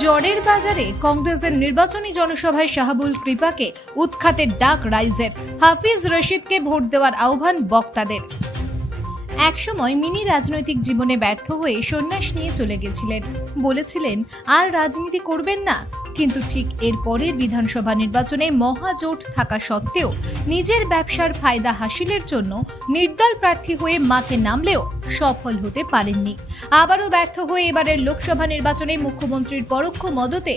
জ্বরের বাজারে কংগ্রেসের নির্বাচনী জনসভায় শাহাবুল কৃপাকে উৎখাতের ডাক রাইজের। হাফিজ রশিদকে ভোট দেওয়ার আহ্বান বক্তাদের। একসময় মিনি রাজনৈতিক জীবনে ব্যর্থ হয়ে সন্ন্যাস নিয়ে চলে গেছিলেন। বলেছিলেন, আর রাজনীতি করবেন না কিন্তু ঠিক এর পরের বিধানসভা নির্বাচনে মহাজোট থাকা সত্ত্বেও নিজের ব্যবসার ফায়দা হাসিলের জন্য নির্দল প্রার্থী হয়ে মাঠে নামলেও সফল হতে পারেননি। আবারও ব্যর্থ হয়ে এবারের লোকসভা নির্বাচনে মুখ্যমন্ত্রীর পরোক্ষ মদতে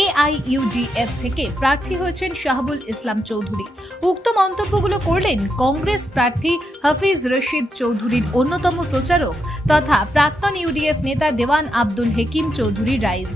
এআইইউডিএফ থেকে প্রার্থী হয়েছেন শাহাবুল ইসলাম চৌধুরী। উক্ত মন্তব্যগুলো করলেন কংগ্রেস প্রার্থী হাফিজ রশিদ চৌধুরীর অন্যতম প্রচারক তথা প্রাক্তন ইউডিএফ নেতা দেওয়ান আব্দুল হেকিম চৌধুরী রাইজ।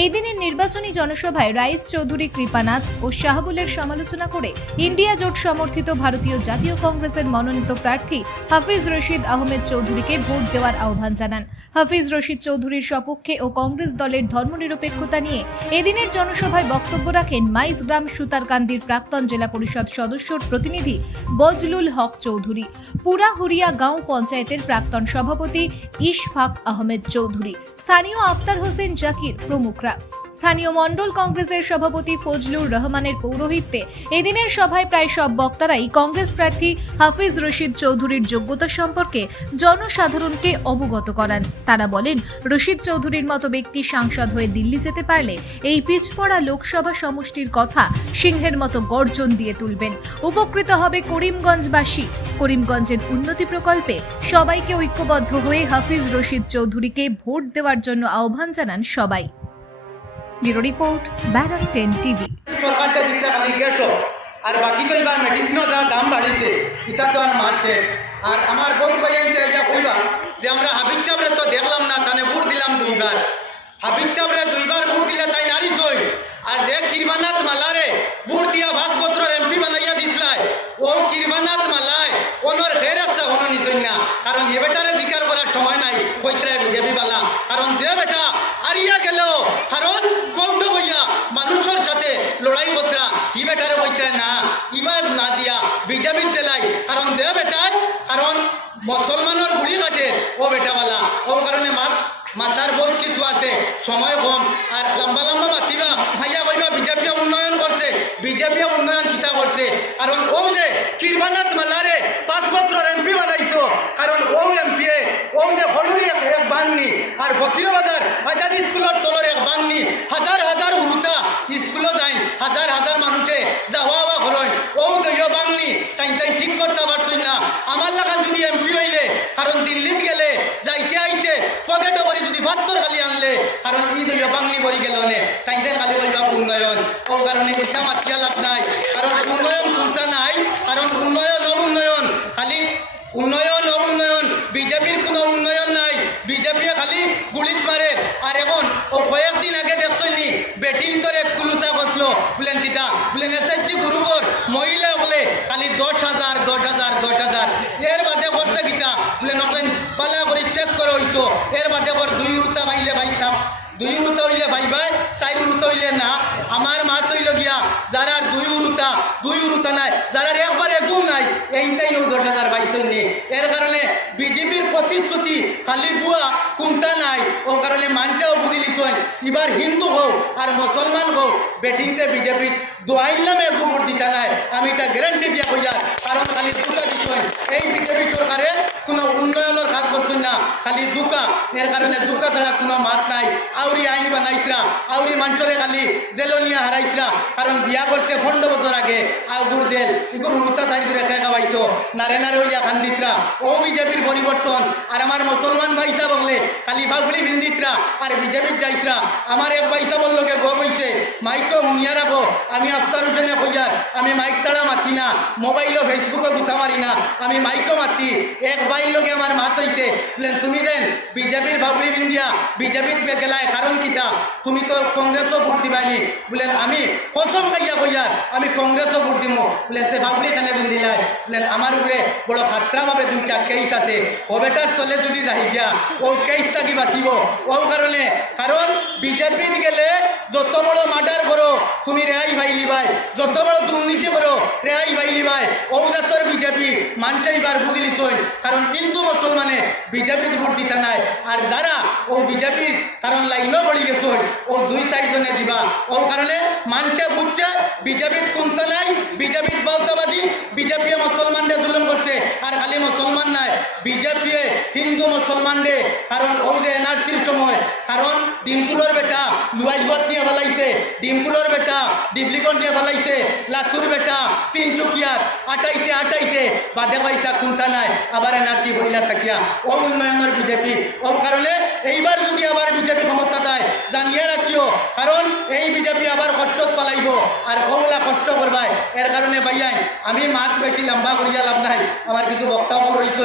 এই দিনের নির্বাচনী জনসভায় রাইস চৌধুরী, কৃপানাথ ও শাহবুলের সমালোচনা করে ইন্ডিয়া জোট সমর্থিত ভারতীয় জাতীয় কংগ্রেসের মনোনীত প্রার্থী হাফিজ রশিদ আহমেদ চৌধুরীকে ভোট দেওয়ার আহ্বান জানান। হাফিজ রশিদ চৌধুরীর সপক্ষে ও কংগ্রেস দলের ধর্মনিরপেক্ষতা নিয়ে এদিনের জনসভায় বক্তব্য রাখেন মাইজগ্রাম সুতারকান্দির প্রাক্তন জেলা পরিষদ সদস্যর প্রতিনিধি বজলুল হক চৌধুরী পুরাহুরিয়া গাঁও পঞ্চায়েতের প্রাক্তন সভাপতি ইশফাক আহমেদ চৌধুরী স্থানীয় আফতার হোসেন জাকির প্রমুখরা স্থানীয় মণ্ডল কংগ্রেসের সভাপতি ফজলুর রহমানের পৌরোহিত্যে এদিনের সভায় প্রায় সব বক্তারাই কংগ্রেস প্রার্থী হাফিজ রশিদ চৌধুরীর যোগ্যতা সম্পর্কে জনসাধারণকে অবগত করান। তারা বলেন, রশিদ চৌধুরীর মতো ব্যক্তি সাংসদ হয়ে দিল্লি যেতে পারলে এই পিছপড়া লোকসভা সমষ্টির কথা সিংহের মতো গর্জন দিয়ে তুলবেন। উপকৃত হবে করিমগঞ্জবাসী। করিমগঞ্জের উন্নতি প্রকল্পে সবাইকে ঐক্যবদ্ধ হয়ে হাফিজ রশিদ চৌধুরীকে ভোট দেওয়ার জন্য আহ্বান জানান সবাই। Bureau report Barak ten TV. সরকারটা দিচ্ছে খালি গ্যাসও। আর বাকি তো এবার মেডিসিনও যা দাম বাড়িছে ইটা তো আর মারছে আর আমার বউ ভাইয়া এটা কইবা যে আমরা হাবিজ চাপরে তো দেখলাম না, তানে ভোট দিলাম দুইবার। হাবিজ চাপরে দুইবার ভোট দিলে তাই নারী সই। আর যে কিরবানাথ মালারে ভোট দিয়া ভাসপত্র এমপি বানাইয়া দিছলাই, ও কিরবানাথ মালায় ওনর ফের আছে হনো নিছই না কারণ এ বেটারে জিকার করার সময় নাই, কইত্রায় বিজেপি বালা কারণ যে বেটা আরিয়া গেল কারণ কৌট হইয়া মানুষের সাথে লড়াই করতরা ই বেটারে কইত্রায় না ইবার না বিজেপি দেলাই কারণ যে বেটায়, কারণ মুসলমানের গুড়ি কাটে, ও বেটাওয়ালা। ও কারণে মাত মাথার বহুত কিছু আছে, সময় কম। আর লম্বা লম্বা মাতিবা, ভাইয়া কইবা বিজেপি উন্নয়ন করছে বিজেপি উন্নয়ন কিতা করছে। কারণ ও যে কিরবানাথ মালারে পাঁচ বছর এমপি বানাইছো কারণ ও এমপি ও যে ফলুরি এক বাননি, আর ফকির বাজার আজাদ স্কুলের তলর এক বাননি। হাজার হাজার উরুতা স্কুলও যায়, হাজার হাজার মানুষে যাওয়া ঠিক করতে না। আমার লাগান যদি এমপি হইলে, কারণ গেলে, যাইতে আইতে করে যদি ভাত্তর খালি আনলে, কারণ ই বাংনি বরি গেল নে খালি উন্নয়ন। ও কারণে এটা মাতিয়া লাভ নাই। কারণ উন্নয়ন কোনটা নাই, কারণ উন্নয়ন ও উন্নয়ন খালি উন্নয়ন ও উন্নয়ন বিজেপির কোনো উন্নয়ন নাই। বিজেপি খালি গুলিত মারে। আর এখন ও কয়েকদিন আগে দেখছনি বেটিং করে কুলুচা করছিল বলেন কিতা? বলেন এসএসজি বলে খালি দশ হাজার দশ হাজার দশ হাজার। এর বাদে করছে গিতা। বলে নকলেন পালা করে চেক করে হইতো এর বাদে কর, দুই রুতা পাইলে পাইতাম দুই উড়তা হইলে ভাই ভাই চাই উড়তা হইলে না। আমার মা তৈল গিয়া যারা দুই উরুতা দুই উরুতা নাই যারা একবার এইটাই নৌ দশ হাজার বাইশ নিয়ে এর কারণে বিজেপির প্রতিশ্রুতি খালি বুয়া কোনটা নাই। ও কারণে মানুষও বুঝি লিখছেন। এবার হিন্দু হোক আর মুসলমান হোক বেটিংতে বিজেপির দোয়াইন নামে ভোট দিতে নাই। আমি এটা গ্যারান্টি দিয়া কইয়া কারণ খালি দুটা দিচ্ছেন এই বিজেপি সরকারে কোনো উন্নয়নের কাজ করছেন না, খালি দুকা। এর কারণে দুকা ছাড়া কোনো মাত নাই। আউরি আইন বানাইতরা, আউরি মানুষরে খালি জেলনিয়া হারাইতরা। কারণ বিয়া করছে পনেরো বছর আগে, আউগুর জেল। এগুর হুরুতা করে খেয়ে খাওয়াইতো? নারে নারে হইয়া খান্দিতরা। ও বিজেপির পরিবর্তন। আর আমার মুসলমান ভাইসা বললে খালি বাগুলি ভিন্দিতরা আর বিজেপির যাইতরা। আমার এক ভাইসা বলল, কে গো বইছে হুনিয়া রাখো। আমি আফতার হোসেনে কইয়ার আমি মাইক ছাড়া মাতি না। মোবাইলও, ফেসবুকও গুথা মারি না। আমি মাইকও মাতি। এক বাইর লোকে আমার মাত হইছে। বললেন তুমি দেন, বিজেপির বাবুলি বিন্দিয়া বিজেপির গেলায় কারণ কিতা তুমি তো কংগ্রেসও ভোট দিবানি বলেন, আমি কসম খাইয়া কইয়ার আমি কংগ্রেসও ভোট দিমু। বলেন, তে বাবুলি কেন বিন্দিলাই বলেন, আমার উপরে বড় খাত্রাভাবে দুইটা কেস আছে। ও বেটার তলে যদি যাই গিয়া ও কেসটা কি বাঁচিব? ও কারণে, কারণ বিজেপিত গেলে যত বড় মার্ডার করো, তুমি রেহাই ভাই, যত বড় দুর্নীতি করো, রেহাই ভাইলি ভাই ও বিজেপি মানুষ মানুষে এইবার বুঝি কারণ হিন্দু মুসলমানে বিজেপির ভোট দিতে নাই, আর যারা ও বিজেপির কারণ লাইনও পড়ি গেছে, ও দুই সাইড দিবা। ও কারণে মানুষে বুঝছে বিজেপির কোনটা নাই বিজেপির বৌদ্ধবাদী বিজেপি মুসলমানরে জুলুম করছে, আর খালি মুসলমান নাই বিজেপি হিন্দু মুসলমানরে, কারণ ও যে এনআরসির সময়, কারণ ডিমপুরের বেটা লুয়াইগত নিয়ে ফেলাইছে ডিমপুরের বেটা ডিবলিগঞ্জ নিয়ে ফেলাইছে লাতুর বেটা তিনচুকিয়ার আটাইতে আটাইতে বাদে বাইতা কোনটা নাই আবার এনআরসি হইলা থাকিয়া। ও উন্নয়নের বিজেপি ও কারণে এইবার যদি আবার বিজেপি ক্ষমতা দেয়, জানিয়ে রাখিও, কারণ এই বিজেপি আবার কষ্ট পালাইব, আর ওগুলা কষ্ট করবাই এর কারণে বাইয়াই আমি মাত বেশি লম্বা করিয়া লাভ নাই, আমার কিছু বক্তব্য রয়েছে